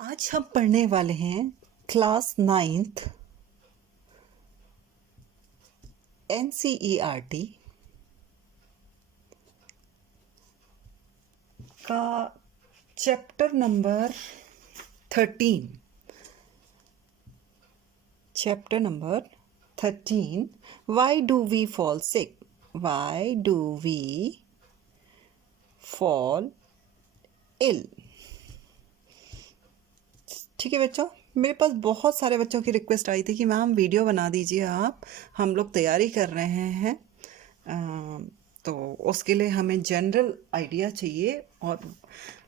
आज हम पढ़ने वाले हैं क्लास 9th NCERT का chapter number 13। Chapter number 13, why do we fall sick? Why do we fall ill? ठीक है बच्चों, मेरे पास बहुत सारे बच्चों की रिक्वेस्ट आई थी कि मैम वीडियो बना दीजिए आप, हम लोग तैयारी कर रहे हैं। तो उसके लिए हमें जनरल आइडिया चाहिए और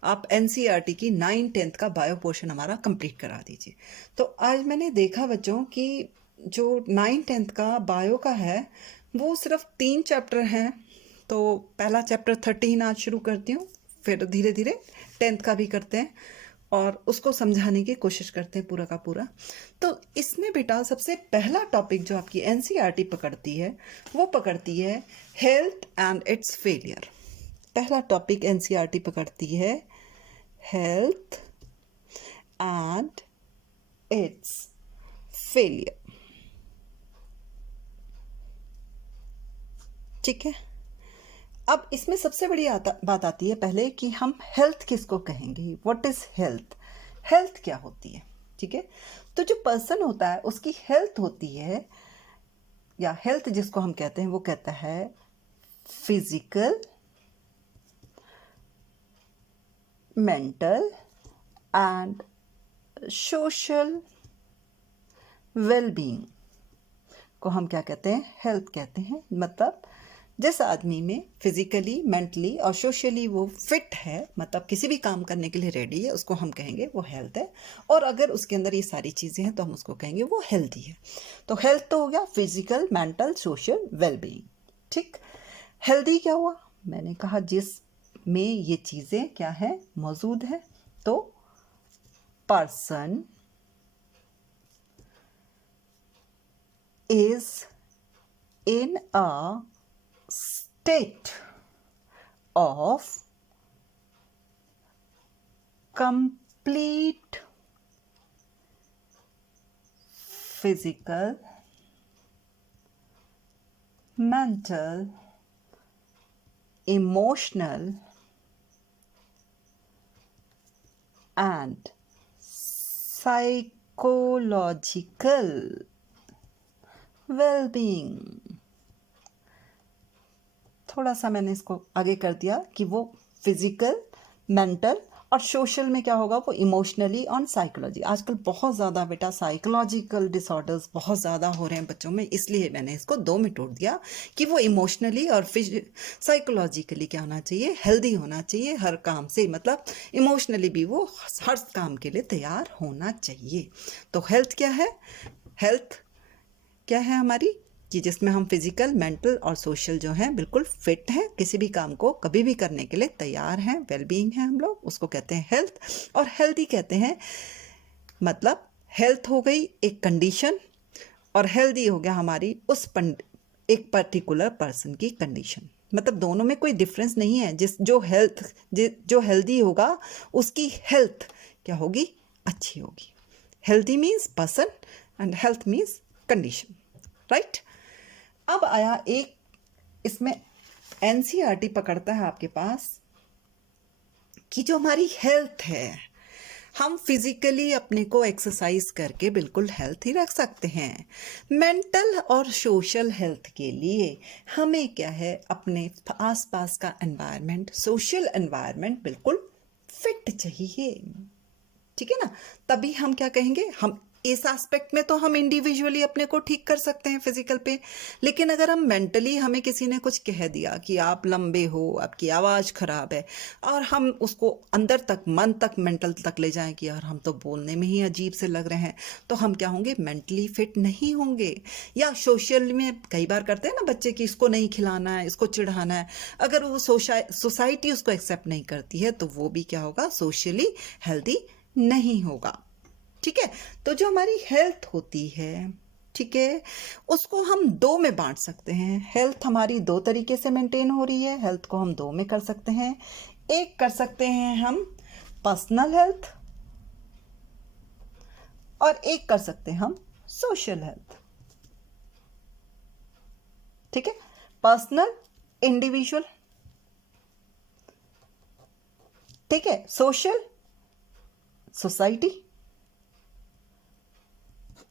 आप NCERT की 9th-10th का बायो पोर्शन हमारा कंप्लीट करा दीजिए। तो आज मैंने देखा बच्चों कि जो 9th-10th का बायो का है वो सिर्फ 3 चैप्टर हैं। तो पहला चैप्टर 13 आज शुरू करती हूँ, फिर धीरे धीरे 10th का भी करते हैं और उसको समझाने की कोशिश करते हैं पूरा का पूरा। तो इसमें बेटा सबसे पहला टॉपिक जो आपकी NCERT पकड़ती है वो पकड़ती है हेल्थ एंड इट्स फेलियर। पहला टॉपिक NCERT पकड़ती है हेल्थ एंड इट्स फेलियर। ठीक है, अब इसमें सबसे बड़ी बात आती है पहले कि हम हेल्थ किसको कहेंगे। What is health? हेल्थ क्या होती है? ठीक है, तो जो पर्सन होता है उसकी हेल्थ होती है, या हेल्थ जिसको हम कहते हैं वो कहता है physical, mental and social wellbeing को हम क्या कहते हैं? हेल्थ कहते हैं। मतलब जिस आदमी में फिजिकली, मेंटली और सोशली वो फिट है, मतलब किसी भी काम करने के लिए रेडी है, उसको हम कहेंगे वो हेल्थ है। और अगर उसके अंदर ये सारी चीज़ें हैं तो हम उसको कहेंगे वो हेल्दी है। तो हेल्थ तो हो गया फिजिकल, मेंटल, सोशल, वेलबींग। ठीक, हेल्दी क्या हुआ? मैंने कहा जिस में ये चीज़ें क्या है, मौजूद है। तो person is in a state of complete physical, mental, emotional and psychological wellbeing. थोड़ा सा मैंने इसको आगे कर दिया कि वो फिजिकल, मेंटल और सोशल में क्या होगा, वो इमोशनली और साइकोलॉजी। आजकल बहुत ज़्यादा बेटा साइकोलॉजिकल डिसऑर्डर्स बहुत ज़्यादा हो रहे हैं बच्चों में, इसलिए मैंने इसको 2 में तोड़ दिया कि वो इमोशनली और साइकोलॉजिकली क्या होना चाहिए, हेल्दी होना चाहिए हर काम से। मतलब इमोशनली भी वो हर काम के लिए तैयार होना चाहिए। तो हेल्थ क्या है? हेल्थ क्या है हमारी कि जिसमें हम फिजिकल, मेंटल और सोशल जो हैं बिल्कुल फिट हैं, किसी भी काम को कभी भी करने के लिए तैयार हैं, वेलबींग है हम लोग, उसको कहते हैं हेल्थ। और हेल्दी कहते हैं, मतलब हेल्थ हो गई एक कंडीशन और हेल्दी हो गया हमारी उस एक पर्टिकुलर पर्सन की कंडीशन। मतलब दोनों में कोई डिफरेंस नहीं है। जो हेल्दी होगा उसकी हेल्थ क्या होगी, अच्छी होगी। Healthy means person and health means condition, right. अब आया एक, इसमें NCERT पकड़ता है आपके पास कि जो हमारी हेल्थ है, हम फिजिकली अपने को एक्सरसाइज करके बिल्कुल हेल्थी रख सकते हैं। मेंटल और सोशल हेल्थ के लिए हमें क्या है, अपने आसपास का एनवायरनमेंट, सोशल एनवायरनमेंट बिल्कुल फिट चाहिए। ठीक है ना, तभी हम क्या कहेंगे, हम इस एस्पेक्ट में तो हम इंडिविजुअली अपने को ठीक कर सकते हैं फिजिकल पे। लेकिन अगर हम मेंटली, हमें किसी ने कुछ कह दिया कि आप लंबे हो, आपकी आवाज़ खराब है, और हम उसको अंदर तक, मन तक, मेंटल तक ले जाएं कि यार हम तो बोलने में ही अजीब से लग रहे हैं, तो हम क्या होंगे, मेंटली फिट नहीं होंगे। या सोशल में कई बार करते हैं ना बच्चे कि इसको नहीं खिलाना है, इसको चिढ़ाना है, अगर वो सोसाइटी उसको एक्सेप्ट नहीं करती है तो वो भी क्या होगा, सोशली हेल्दी नहीं होगा। ठीक है, तो जो हमारी हेल्थ होती है, ठीक है, उसको हम 2 में बांट सकते हैं। हेल्थ हमारी 2 तरीके से मेंटेन हो रही है। हेल्थ को हम 2 में कर सकते हैं। एक कर सकते हैं हम पर्सनल हेल्थ, और एक कर सकते हैं हम सोशल हेल्थ। ठीक है, पर्सनल, इंडिविजुअल, ठीक है, सोशल, सोसाइटी,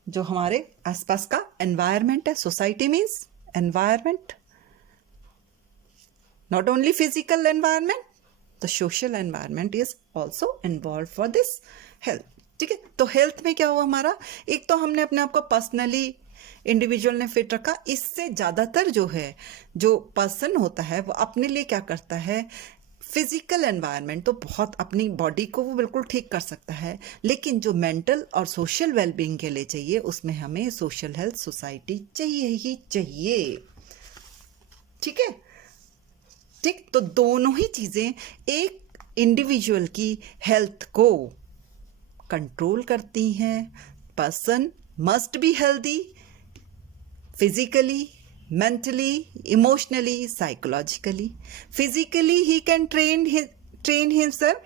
जो हमारे आसपास का एनवायरनमेंट है। Society means environment, not only physical environment, the social environment is also involve for this health. ठीक है, तो हेल्थ में क्या हुआ हमारा, एक तो हमने अपने आप को पर्सनली, इंडिविजुअल ने फिट रखा। इससे ज़्यादातर जो है, जो पर्सन होता है वो अपने लिए क्या करता है, फिजिकल एनवायरनमेंट तो बहुत अपनी बॉडी को वो बिल्कुल ठीक कर सकता है, लेकिन जो मेंटल और सोशल वेलबींग के लिए चाहिए उसमें हमें सोशल हेल्थ, सोसाइटी चाहिए ही चाहिए। ठीक है, ठीक, तो दोनों ही चीज़ें एक इंडिविजुअल की हेल्थ को कंट्रोल करती हैं। Person must be healthy physically, mentally, emotionally, psychologically. Physically he can train himself,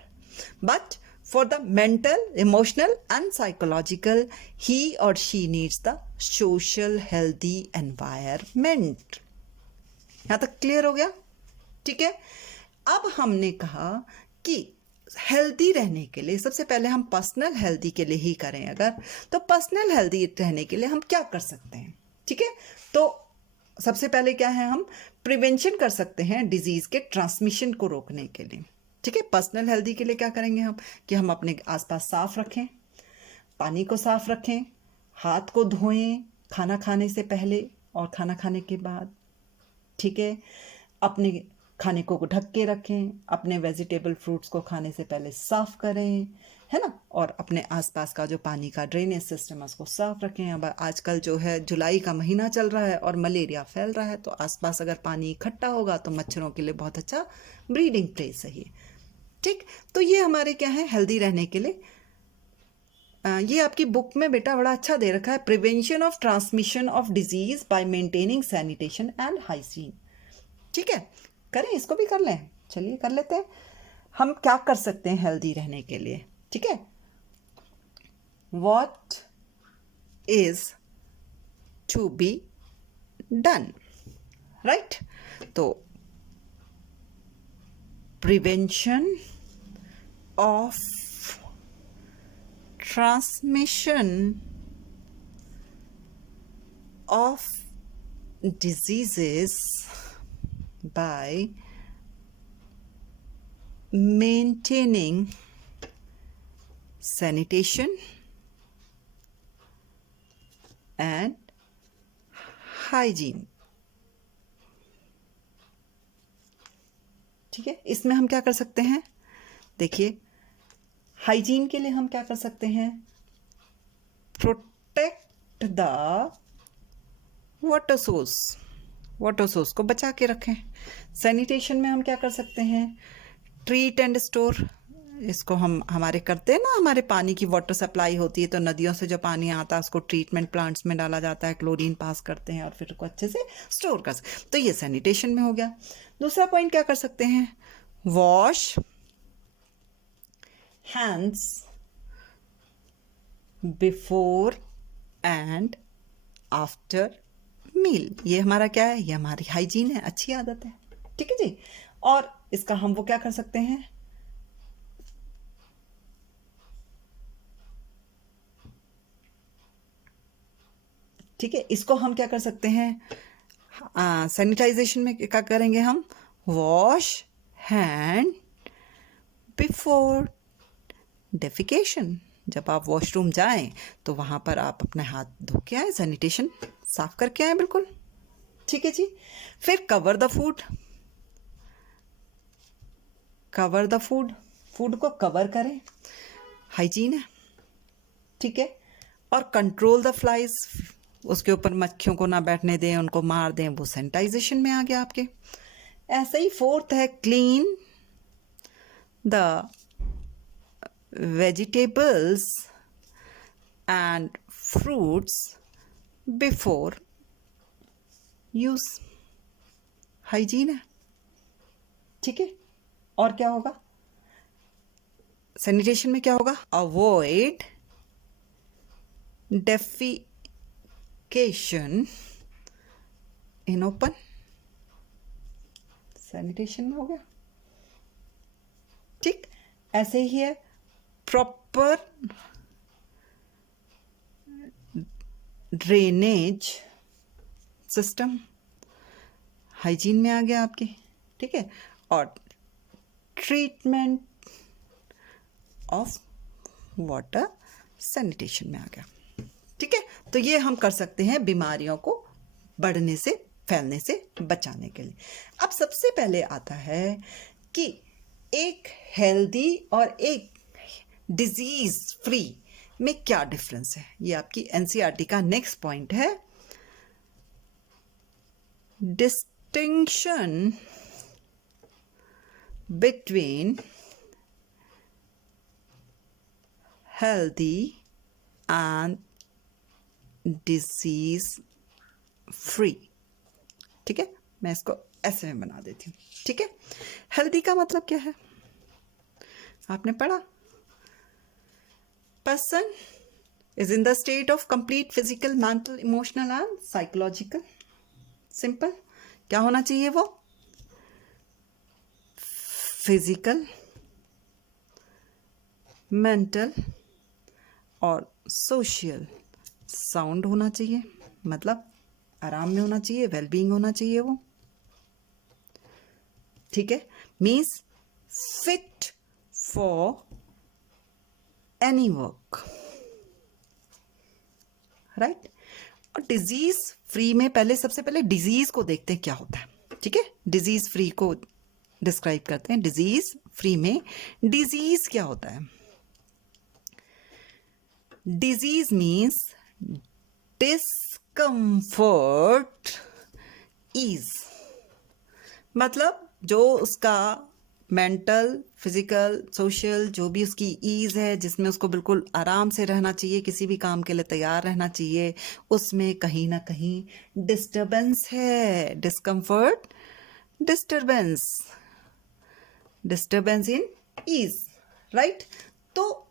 but for the mental, emotional and psychological, he or she needs the social healthy environment. यहाँ तक clear हो गया? ठीक है, अब हमने कहा कि हेल्दी रहने के लिए सबसे पहले हम पर्सनल हेल्दी के लिए ही करें अगर, तो पर्सनल हेल्दी रहने के लिए हम क्या कर सकते हैं? ठीक है, तो सबसे पहले क्या है, हम प्रिवेंशन कर सकते हैं डिजीज के ट्रांसमिशन को रोकने के लिए। ठीक है, पर्सनल हेल्दी के लिए क्या करेंगे हम, कि हम अपने आसपास साफ रखें, पानी को साफ रखें, हाथ को धोएं खाना खाने से पहले और खाना खाने के बाद। ठीक है, अपने खाने को ढक के रखें, अपने वेजिटेबल फ्रूट्स को खाने से पहले साफ करें, है ना, और अपने आसपास का जो पानी का ड्रेनेज सिस्टम है उसको साफ रखें। अब आजकल जो है जुलाई का महीना चल रहा है और मलेरिया फैल रहा है, तो आसपास अगर पानी इकट्ठा होगा तो मच्छरों के लिए बहुत अच्छा ब्रीडिंग प्लेस है ये। ठीक, तो ये हमारे क्या है हेल्दी रहने के लिए। ये आपकी बुक में बेटा बड़ा अच्छा दे रखा है, prevention of transmission of disease bye maintaining sanitation and hygiene. ठीक है, करें, इसको भी कर लें, चलिए कर लेते हैं। हम क्या कर सकते हैं हेल्दी रहने के लिए? ठीक है, what is to be done, right? तो prevention of transmission of diseases by maintaining sanitation and hygiene. ठीक है, इसमें हम क्या कर सकते हैं, देखिए हाइजीन के लिए हम क्या कर सकते हैं, प्रोटेक्ट द वाटर सोर्स को बचा के रखें। सैनिटेशन में हम क्या कर सकते हैं, ट्रीट एंड स्टोर, इसको हम हमारे करते हैं ना, हमारे पानी की वाटर सप्लाई होती है तो नदियों से जो पानी आता है उसको ट्रीटमेंट प्लांट्स में डाला जाता है, क्लोरीन पास करते हैं और फिर उसको अच्छे से स्टोर कर सकते, तो ये सैनिटेशन में हो गया। दूसरा पॉइंट क्या कर सकते हैं, wash hands before and after meal. ये हमारा क्या है, ये हमारी हाइजीन है, अच्छी आदत है। ठीक है जी, और इसका हम वो क्या कर सकते हैं, ठीक है, इसको हम क्या कर सकते हैं, सैनिटाइजेशन में क्या करेंगे हम, वॉश हैंड बिफोर डेफिकेशन। जब आप वॉशरूम जाएं तो वहां पर आप अपने हाथ धो के आए, सैनिटेशन साफ करके आए बिल्कुल। ठीक है जी, फिर कवर द फूड, फूड को कवर करें, हाइजीन है। ठीक है, और कंट्रोल द फ्लाइज, उसके ऊपर मक्खियों को ना बैठने दें, उनको मार दें, वो सैनिटाइजेशन में आ गया आपके। ऐसे ही फोर्थ है clean the vegetables and fruits before use, hygiene है। ठीक है, और क्या होगा, सैनिटेशन में क्या होगा, avoid defecation in open, sanitation में हो गया। ठीक, ऐसे ही है प्रॉपर ड्रेनेज सिस्टम, हाइजीन में आ गया आपके। ठीक है, और ट्रीटमेंट ऑफ वाटर, सैनिटेशन में आ गया। ठीक है, तो ये हम कर सकते हैं बीमारियों को बढ़ने से, फैलने से बचाने के लिए। अब सबसे पहले आता है कि एक हेल्दी और एक डिजीज फ्री में क्या डिफरेंस है। ये आपकी एनसीईआरटी का नेक्स्ट पॉइंट है, distinction between healthy and disease free। ठीक है, मैं इसको ऐसे में बना देती हूँ। ठीक है, हेल्दी का मतलब क्या है, आपने पढ़ा, person is in the state of complete physical, mental, emotional and psychological. Simple, क्या होना चाहिए वो, फिजिकल, मेंटल और सोशल साउंड होना चाहिए, मतलब आराम में होना चाहिए, वेलबींग होना चाहिए वो। ठीक है, means fit for any work, right. और डिजीज फ्री में पहले, सबसे पहले डिजीज को देखते हैं क्या होता है। ठीक है, डिजीज फ्री को डिस्क्राइब करते हैं। डिजीज फ्री में डिजीज क्या होता है, डिजीज मीन्स डिस्कम्फर्ट ईज, मतलब जो उसका मेंटल, फिजिकल, सोशल, जो भी उसकी ईज है, जिसमें उसको बिल्कुल आराम से रहना चाहिए, किसी भी काम के लिए तैयार रहना चाहिए, उसमें कहीं ना कहीं डिस्टर्बेंस है। Discomfort, disturbance, disturbance in ease, right. तो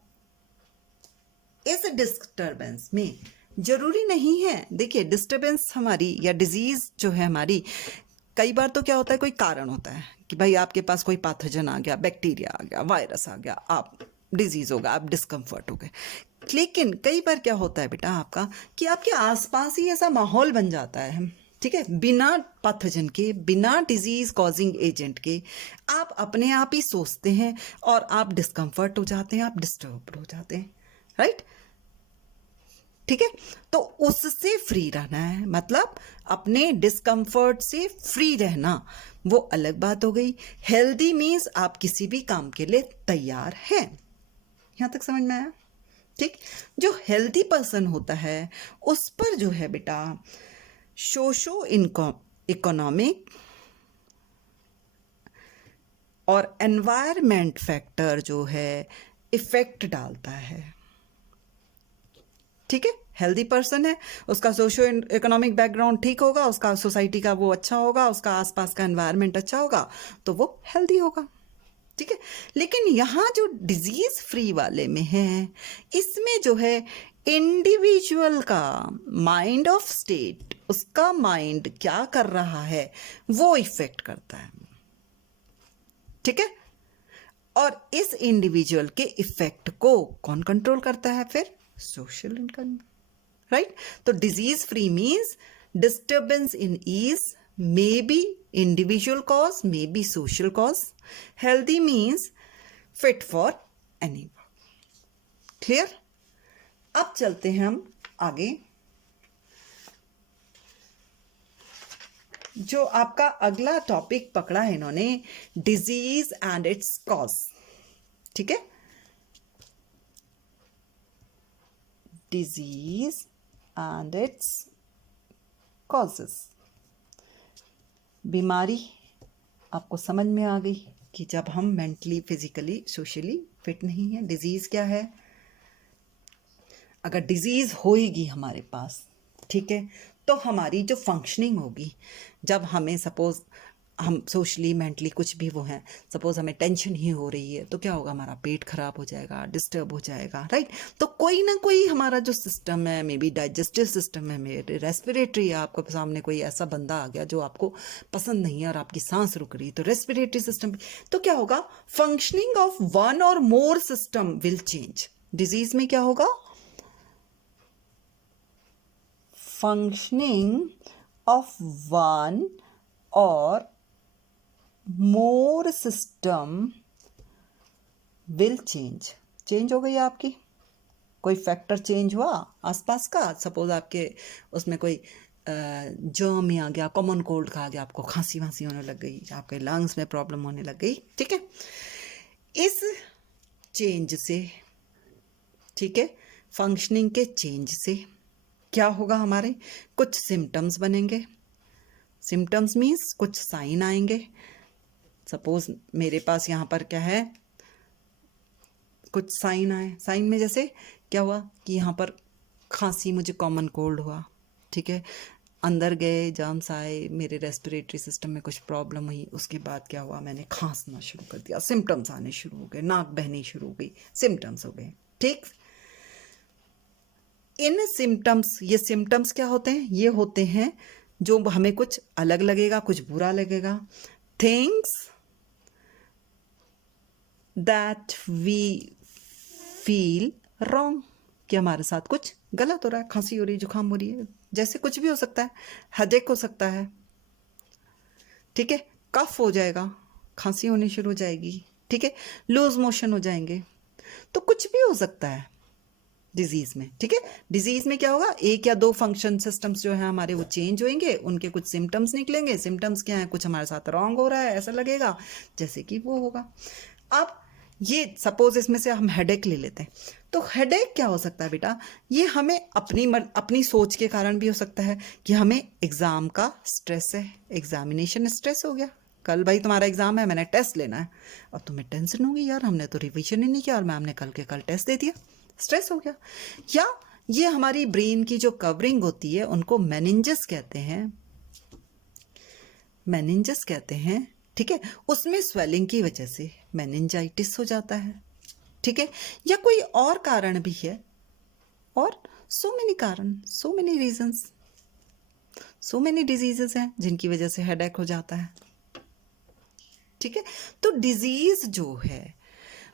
इस डिस्टर्बेंस में जरूरी नहीं है, देखिए डिस्टर्बेंस हमारी या डिजीज जो है हमारी, कई बार तो क्या होता है, कोई कारण होता है कि भाई आपके पास कोई पैथोजन आ गया, बैक्टीरिया आ गया, वायरस आ गया, आप डिजीज हो गया, आप डिस्कम्फर्ट हो गए। लेकिन कई बार क्या होता है बेटा आपका, कि आपके आसपास ही ऐसा माहौल बन जाता है, ठीक है, बिना पैथोजन के, बिना डिजीज कॉजिंग एजेंट के, आप अपने आप ही सोचते हैं और आप डिस्कम्फर्ट हो जाते हैं, आप डिस्टर्ब हो जाते हैं, राइट। ठीक है, तो उससे फ्री रहना है, मतलब अपने डिस्कम्फर्ट से फ्री रहना, वो अलग बात हो गई। हेल्दी मीन्स आप किसी भी काम के लिए तैयार हैं। यहां तक समझ में आया। ठीक, जो हेल्दी पर्सन होता है उस पर जो है बेटा सोशो इकोनॉमिक और एनवायरमेंट फैक्टर जो है इफेक्ट डालता है। ठीक है, हेल्दी पर्सन है, उसका सोशो इकोनॉमिक बैकग्राउंड ठीक होगा, उसका सोसाइटी का वो अच्छा होगा, उसका आसपास का एनवायरनमेंट अच्छा होगा, तो वो हेल्दी होगा। ठीक है, लेकिन यहाँ जो डिजीज फ्री वाले में है, इसमें जो है इंडिविजुअल का माइंड ऑफ स्टेट, उसका माइंड क्या कर रहा है वो इफेक्ट करता है। ठीक है, और इस इंडिविजुअल के इफेक्ट को कौन कंट्रोल करता है, फिर सोशल इनकम, राइट। तो disease free means disturbance in ease, may be individual cause, may be social cause. Healthy means fit for any work. Clear. अब चलते हैं हम आगे, जो आपका अगला टॉपिक पकड़ा है इन्होंने, डिजीज एंड इट्स कॉज। ठीक है, disease and its causes। बीमारी आपको समझ में आ गई कि जब हम मेंटली, फिजिकली, सोशली फिट नहीं है। डिजीज क्या है, अगर डिजीज होएगी हमारे पास, ठीक है, तो हमारी जो फंक्शनिंग होगी, जब हमें सपोज हम सोशली मेंटली कुछ भी वो हैं, सपोज हमें टेंशन ही हो रही है तो क्या होगा, हमारा पेट खराब हो जाएगा, डिस्टर्ब हो जाएगा, राइट। तो कोई ना कोई हमारा जो सिस्टम है, मे बी डाइजेस्टिव सिस्टम है, मेरे रेस्पिरेटरी है, आपको सामने कोई ऐसा बंदा आ गया जो आपको पसंद नहीं है और आपकी सांस रुक रही, तो रेस्पिरेटरी सिस्टम, तो क्या होगा, फंक्शनिंग ऑफ वन और मोर सिस्टम विल चेंज। डिजीज में क्या होगा, फंक्शनिंग ऑफ वन और मोर सिस्टम विल चेंज हो गई आपकी, कोई फैक्टर चेंज हुआ आसपास का, सपोज आपके उसमें कोई जर्म ही आ गया, कॉमन कोल्ड का आ गया, आपको खांसी वांसी होने लग गई, आपके लंग्स में प्रॉब्लम होने लग गई, ठीक है। इस चेंज से, ठीक है, फंक्शनिंग के चेंज से क्या होगा, हमारे कुछ सिम्टम्स बनेंगे। सिम्टम्स मीन्स कुछ साइन आएंगे। सपोज मेरे पास यहाँ पर क्या है, कुछ साइन आए, साइन में जैसे क्या हुआ कि यहाँ पर खांसी, मुझे कॉमन कोल्ड हुआ, ठीक है, अंदर गए जर्म्स आए, मेरे रेस्पिरेटरी सिस्टम में कुछ प्रॉब्लम हुई, उसके बाद क्या हुआ, मैंने खांसना शुरू कर दिया, सिम्टम्स आने शुरू हो गए, नाक बहनी शुरू हो गई, सिम्टम्स हो गए, ठीक। इन सिम्टम्स, ये सिम्टम्स क्या होते हैं, ये होते हैं जो हमें कुछ अलग लगेगा, कुछ बुरा लगेगा, things that we feel wrong, कि हमारे साथ कुछ गलत हो रहा है, खांसी हो रही है, जुकाम हो रही है, जैसे कुछ भी हो सकता है, हेडेक हो सकता है, ठीक है, कफ हो जाएगा, खांसी होनी शुरू हो जाएगी, ठीक है, लूज मोशन हो जाएंगे, तो कुछ भी हो सकता है डिजीज में, ठीक है। डिजीज में क्या होगा, एक या दो फंक्शन सिस्टम्स जो है हमारे वो चेंज होंगे, उनके कुछ सिम्टम्स निकलेंगे। सिम्टम्स क्या है, कुछ हमारे साथ रॉन्ग हो रहा है ऐसा लगेगा, जैसे कि वो होगा। अब ये सपोज इसमें से हम हेडेक ले लेते हैं, तो हेडेक क्या हो सकता है बेटा, ये हमें अपनी सोच के कारण भी हो सकता है कि हमें एग्जाम का स्ट्रेस है, एग्जामिनेशन स्ट्रेस हो गया, कल भाई तुम्हारा एग्जाम है, मैंने टेस्ट लेना है, और तुम्हें टेंशन होगी, यार हमने तो रिवीजन ही नहीं किया और मैम ने कल के कल टेस्ट दे दिया, स्ट्रेस हो गया। या ये हमारी ब्रेन की जो कवरिंग होती है उनको मेनिंजस कहते हैं, मेनिंजस कहते हैं, ठीक है, उसमें स्वेलिंग की वजह से मेनिंजाइटिस हो जाता है, ठीक है, या कोई और कारण भी है, और सो मेनी कारण, so many reasons, so many diseases हैं जिनकी वजह से हेडेक हो जाता है, ठीक है। तो डिजीज जो है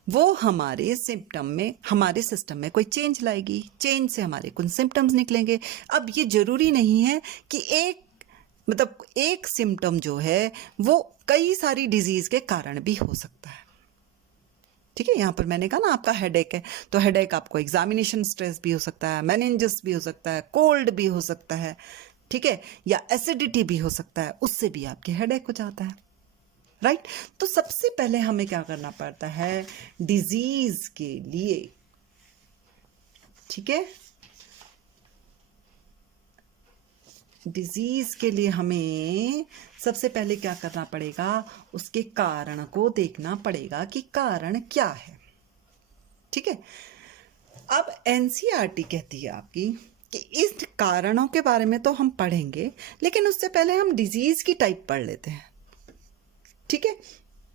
वो हमारे सिम्टम में, हमारे सिस्टम में कोई चेंज लाएगी, चेंज से हमारे कुछ सिम्टम्स निकलेंगे। अब ये जरूरी नहीं है कि एक सिम्टम जो है वो कई सारी डिजीज के कारण भी हो सकता है, ठीक है। यहाँ पर मैंने कहा ना आपका हेडेक है, तो हेडेक आपको एग्जामिनेशन स्ट्रेस भी हो सकता है, मेनिंजस भी हो सकता है, कोल्ड भी हो सकता है, ठीक है, या एसिडिटी भी हो सकता है, उससे भी आपके हेडेक हो जाता है, राइट। तो सबसे पहले हमें क्या करना पड़ता है डिजीज के लिए, ठीक है, डिजीज के लिए हमें सबसे पहले क्या करना पड़ेगा, उसके कारण को देखना पड़ेगा कि कारण क्या है, ठीक है। अब एनसीईआरटी कहती है आपकी कि इस कारणों के बारे में तो हम पढ़ेंगे, लेकिन उससे पहले हम डिजीज की टाइप पढ़ लेते हैं, ठीक है।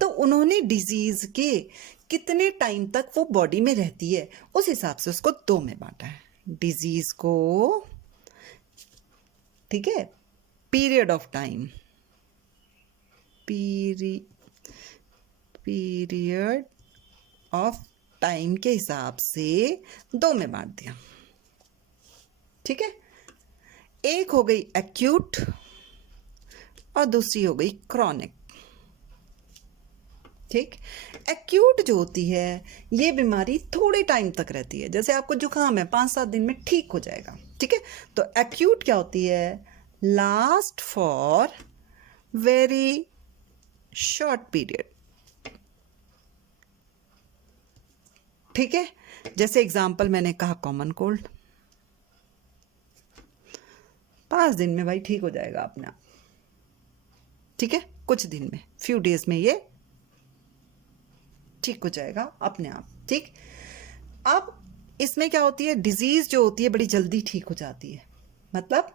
तो उन्होंने डिजीज के कितने टाइम तक वो बॉडी में रहती है उस हिसाब से उसको दो में बांटा है, डिजीज को, ठीक है, period of time, period of time के हिसाब से दो में बांट दिया, ठीक है। एक हो गई एक्यूट और दूसरी हो गई क्रॉनिक, ठीक। एक्यूट जो होती है ये बीमारी थोड़े टाइम तक रहती है, जैसे आपको जुकाम है 5-7 दिन में ठीक हो जाएगा, ठीक है। तो एक्यूट क्या होती है, last for very short period, ठीक है। जैसे एग्जाम्पल मैंने कहा कॉमन कोल्ड, 5 दिन में भाई ठीक हो जाएगा अपने आप, ठीक है, कुछ दिन में, फ्यू डेज में ये ठीक हो जाएगा अपने आप, ठीक। अब इसमें क्या होती है, डिजीज जो होती है बड़ी जल्दी ठीक हो जाती है, मतलब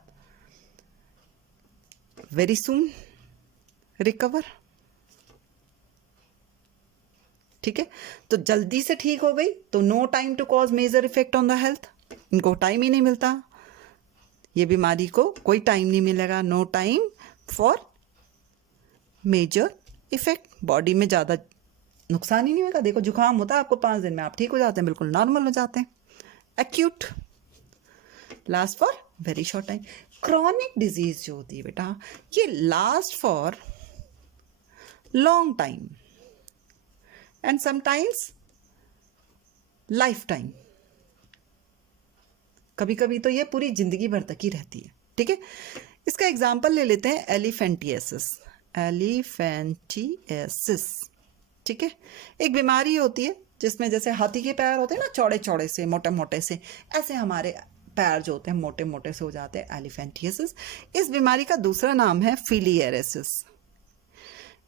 वेरी सून, रिकवर। ठीक है, तो जल्दी से ठीक हो गई तो no time to cause major effect on the health, इनको टाइम ही नहीं मिलता, ये बीमारी को कोई टाइम नहीं मिलेगा, no time for major effect, body में ज़्यादा नुकसान ही नहीं होगा। देखो जुकाम होता है आपको 5 दिन में आप ठीक हो जाते हैं, बिल्कुल नॉर्मल हो जाते हैं। Acute last for very short time. Chronic disease जो होती है बेटा ये last for long time and sometimes life time, कभी कभी तो ये पूरी जिंदगी भर तक ही रहती है। ठीक है, इसका एग्जाम्पल ले लेते हैं एलिफेंटियासिस। एलिफेंटियासिस, ठीक है, एक बीमारी होती है जिसमें जैसे हाथी के पैर होते हैं ना चौड़े चौड़े से मोटे मोटे से, ऐसे हमारे पैर जो होते हैं मोटे मोटे से हो जाते हैं, एलिफेंटियासिस। इस बीमारी का दूसरा नाम है फिलियरिसिस।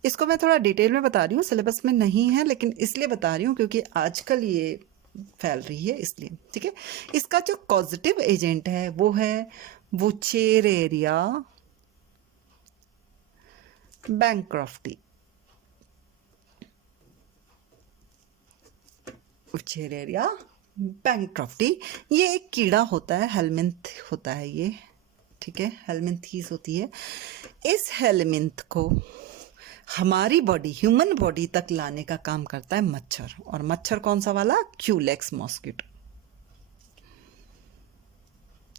इसको मैं थोड़ा डिटेल में बता रही हूँ, सिलेबस में नहीं है लेकिन इसलिए बता रही हूँ क्योंकि आजकल ये फैल रही है इसलिए। ठीक है, इसका जो कॉजेटिव एजेंट है वो है वुचेरेरिया बैंक्रॉफ्टी। वुचेरेरिया बैंक्रॉफ्टी ये एक कीड़ा होता है, हेलमिंथ होता है ये। ठीक है, हेलमिंथीस होती है। इस हेलमिंथ को हमारी बॉडी, ह्यूमन बॉडी तक लाने का काम करता है मच्छर, और मच्छर कौन सा वाला? Culex mosquito.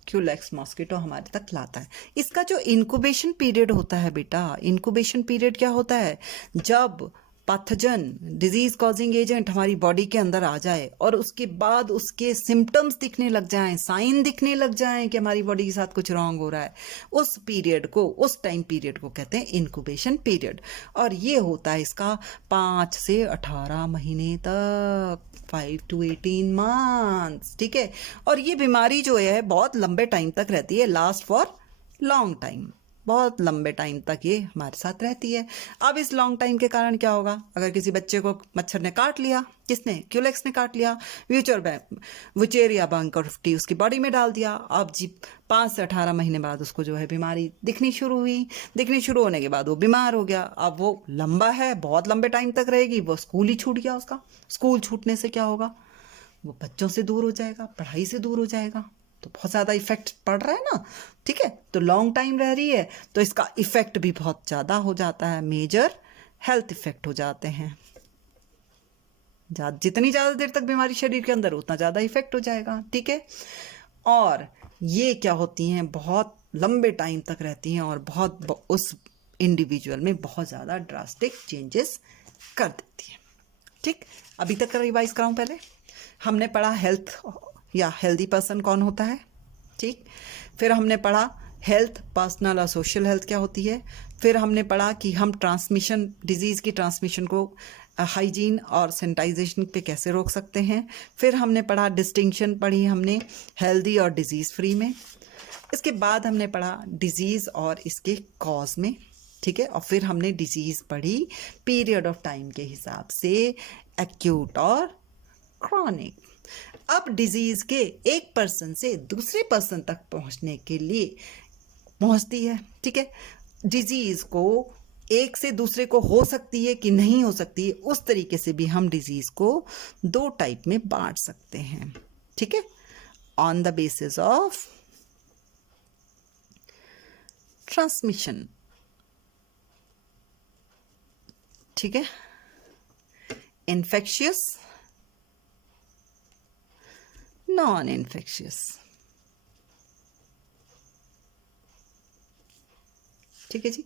क्यूलेक्स मॉस्किटो हमारे तक लाता है। इसका जो इनक्यूबेशन पीरियड होता है बेटा, इनक्यूबेशन पीरियड क्या होता है? जब पैथोजन डिजीज कॉजिंग एजेंट हमारी बॉडी के अंदर आ जाए और उसके बाद उसके सिम्टम्स दिखने लग जाएं, साइन दिखने लग जाएं कि हमारी बॉडी के साथ कुछ रॉन्ग हो रहा है, उस पीरियड को, उस टाइम पीरियड को कहते हैं इनक्यूबेशन पीरियड। और ये होता है इसका 5 से 18 महीने तक, 5 to 18 months। ठीक है, और ये बीमारी जो है बहुत लंबे टाइम तक रहती है, लास्ट फॉर लॉन्ग टाइम, बहुत लंबे टाइम तक ये हमारे साथ रहती है। अब इस लॉन्ग टाइम के कारण क्या होगा? अगर किसी बच्चे को मच्छर ने काट लिया, किसने? क्यूलेक्स ने काट लिया, वुचेरिया बैंक्रॉफ्टी उसकी बॉडी में डाल दिया। अब जी 5 से 18 महीने बाद उसको जो है बीमारी दिखनी शुरू हुई, दिखनी शुरू होने के बाद वो बीमार हो गया। अब वो लंबा है, बहुत लंबे टाइम तक रहेगी, वो स्कूल ही छूट गया उसका। स्कूल छूटने से क्या होगा? वो बच्चों से दूर हो जाएगा, पढ़ाई से दूर हो जाएगा, तो बहुत ज़्यादा इफेक्ट पड़ रहा है ना। ठीक है, तो लॉन्ग टाइम रह रही है तो इसका इफेक्ट भी बहुत ज़्यादा हो जाता है, मेजर हेल्थ इफेक्ट हो जाते हैं। जितनी ज़्यादा देर तक बीमारी शरीर के अंदर उतना ज़्यादा इफेक्ट हो जाएगा। ठीक है, और ये क्या होती हैं? बहुत लंबे टाइम तक रहती हैं और बहुत उस इंडिविजुअल में बहुत ज़्यादा ड्रास्टिक चेंजेस कर देती हैं। ठीक, अभी तक का रिवाइज कराऊँ। पहले हमने पढ़ा हेल्थ या हेल्दी पर्सन कौन होता है। ठीक, फिर हमने पढ़ा हेल्थ, पर्सनल और सोशल हेल्थ क्या होती है। फिर हमने पढ़ा कि हम ट्रांसमिशन, डिजीज़ की ट्रांसमिशन को हाइजीन और सैनिटाइजेशन पे कैसे रोक सकते हैं। फिर हमने पढ़ा डिस्टिंक्शन पढ़ी हमने हेल्दी और डिजीज़ फ्री में। इसके बाद हमने पढ़ा डिजीज़ और इसके कॉज में। ठीक है, और फिर हमने डिजीज़ पढ़ी पीरियड ऑफ टाइम के हिसाब से, एक्यूट और क्रॉनिक। अब डिजीज के एक पर्सन से दूसरे पर्सन तक पहुंचने के लिए पहुंचती है। ठीक है, डिजीज को एक से दूसरे को हो सकती है कि नहीं हो सकती है, उस तरीके से भी हम डिजीज को 2 टाइप में बांट सकते हैं। ठीक है, on the basis of transmission. ठीक है, इन्फेक्शियस, नॉन इन्फेक्शियस। ठीक है जी,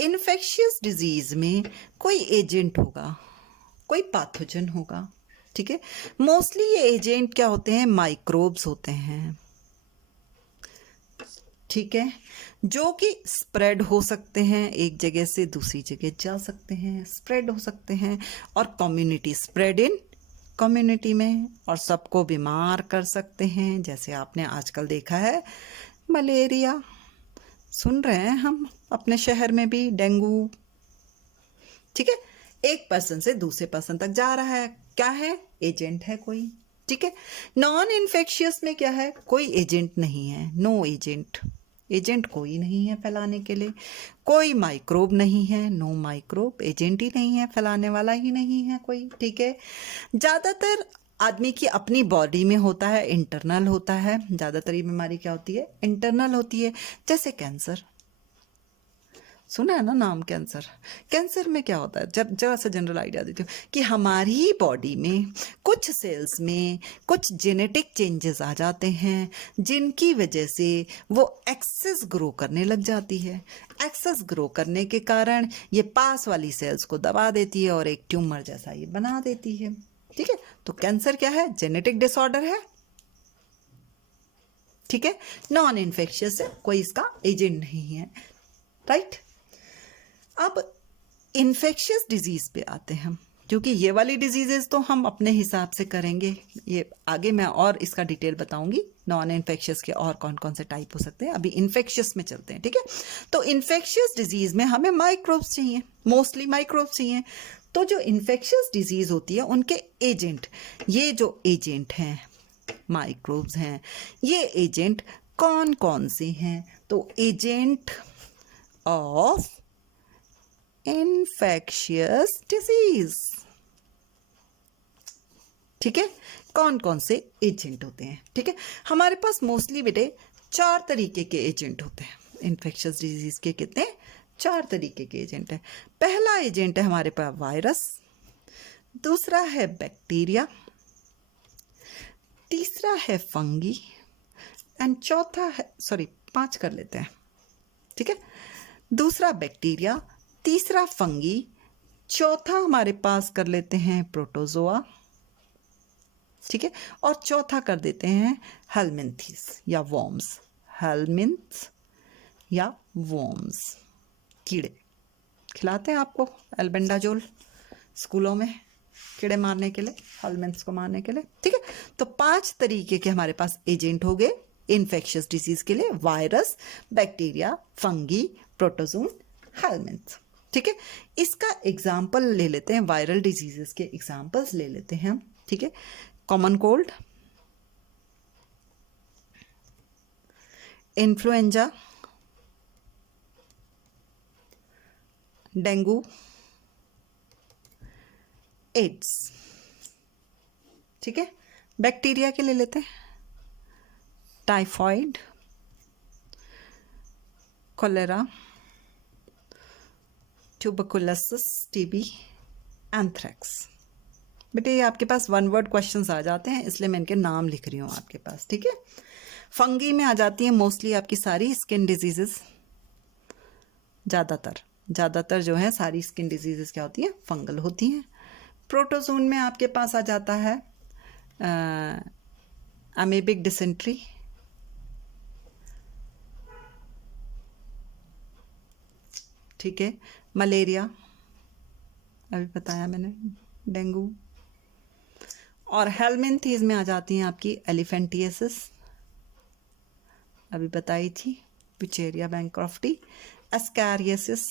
इन्फेक्शियस डिजीज में कोई एजेंट होगा, कोई पैथोजन होगा। ठीक है, मोस्टली ये एजेंट क्या होते हैं? माइक्रोब्स होते हैं। ठीक है, जो कि स्प्रेड हो सकते हैं, एक जगह से दूसरी जगह जा सकते हैं, स्प्रेड हो सकते हैं, और कम्युनिटी स्प्रेड इन कम्युनिटी में, और सबको बीमार कर सकते हैं। जैसे आपने आजकल देखा है मलेरिया, सुन रहे हैं हम अपने शहर में भी, डेंगू। ठीक है, एक पर्सन से दूसरे पर्सन तक जा रहा है, क्या है? एजेंट है कोई। ठीक है, नॉन इन्फेक्शियस में क्या है? कोई एजेंट नहीं है, नो एजेंट। एजेंट कोई नहीं है फैलाने के लिए, कोई माइक्रोब नहीं है, नो माइक्रोब, एजेंट ही नहीं है, फैलाने वाला ही नहीं है कोई, ठीक है। ज़्यादातर आदमी की अपनी बॉडी में होता है, इंटरनल होता है। ज़्यादातर ये बीमारी क्या होती है, इंटरनल होती है। जैसे कैंसर, सुना है ना नाम कैंसर। कैंसर में क्या होता है, जब जरा सा जनरल आइडिया देती हूँ कि हमारी ही बॉडी में कुछ सेल्स में कुछ जेनेटिक चेंजेस आ जाते हैं, जिनकी वजह से वो एक्सेस ग्रो करने लग जाती है। एक्सेस ग्रो करने के कारण ये पास वाली सेल्स को दबा देती है और एक ट्यूमर जैसा ये बना देती है, ठीक है। तो कैंसर क्या है, जेनेटिक डिसऑर्डर है, ठीक है, नॉन इन्फेक्शियस है, कोई इसका एजेंट नहीं है, राइट। अब इन्फेक्शियस डिजीज पे आते हैं हम, क्योंकि ये वाली डिजीजेस तो हम अपने हिसाब से करेंगे, ये आगे मैं और इसका डिटेल बताऊंगी नॉन इन्फेक्शियस के और कौन कौन से टाइप हो सकते हैं। अभी इन्फेक्शियस में चलते हैं, ठीक है। तो इन्फेक्शियस डिजीज में हमें माइक्रोब्स चाहिए, मोस्टली माइक्रोब्स चाहिए। तो जो इन्फेक्शियस डिजीज होती है उनके एजेंट, ये जो एजेंट हैं माइक्रोब्स हैं, ये एजेंट कौन कौन से हैं, तो एजेंट ऑफ इन्फेक्शियस डिजीज, ठीक है, कौन कौन से एजेंट होते हैं, ठीक है। हमारे पास मोस्टली बेटे 4 तरीके के एजेंट होते हैं इन्फेक्शियस डिजीज के। कितने, 4 तरीके के एजेंट है। पहला एजेंट है हमारे पास वायरस, दूसरा है बैक्टीरिया, तीसरा है फंगी, एंड चौथा है, सॉरी 5 कर लेते हैं, ठीक है। दूसरा बैक्टीरिया, तीसरा फंगी, चौथा हमारे पास कर लेते हैं प्रोटोजोआ, ठीक है, और चौथा कर देते हैं हेलमिंथ्स या वॉर्म्स, हेलमिंथ्स या वॉर्म्स, कीड़े। खिलाते हैं आपको एल्बेंडाजोल स्कूलों में कीड़े मारने के लिए, हेलमिंथ्स को मारने के लिए, ठीक है। तो 5 तरीके के हमारे पास एजेंट हो गए इन्फेक्शियस डिजीज के लिए, वायरस, बैक्टीरिया, फंगी, प्रोटोजोन, हेलमिंथ्स, ठीक है। इसका एग्जाम्पल ले लेते हैं, वायरल डिजीजेस के एग्जाम्पल्स ले लेते हैं हम, ठीक है। Common cold, influenza, dengue, AIDS, ठीक है। बैक्टीरिया के ले लेते हैं typhoid, cholera, tuberculosis, TB, anthrax. बेटे ये आपके पास 1 वर्ड क्वेश्चंस आ जाते हैं, इसलिए मैं इनके नाम लिख रही हूँ आपके पास, ठीक है। फंगी में आ जाती है मोस्टली आपकी सारी स्किन डिजीजेस, ज़्यादातर जो है सारी स्किन डिजीजेस क्या होती हैं, फंगल होती हैं। प्रोटोजोन में आपके पास आ जाता है अमीबिक डिसेंट्री, ठीक है, मलेरिया अभी बताया मैंने, डेंगू, और हेलमिंथीज में आ जाती हैं आपकी एलिफेंटियासिस, अभी बताई थी, पिचेरिया बैंक्रॉफ्टी, एस्कैरियासिस,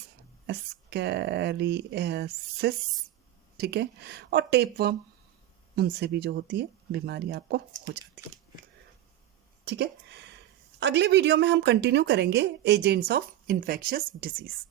ठीक है, और टेपवर्म, उनसे भी जो होती है बीमारी आपको हो जाती है, ठीक है। अगले वीडियो में हम कंटिन्यू करेंगे एजेंट्स ऑफ इन्फेक्शियस डिजीज।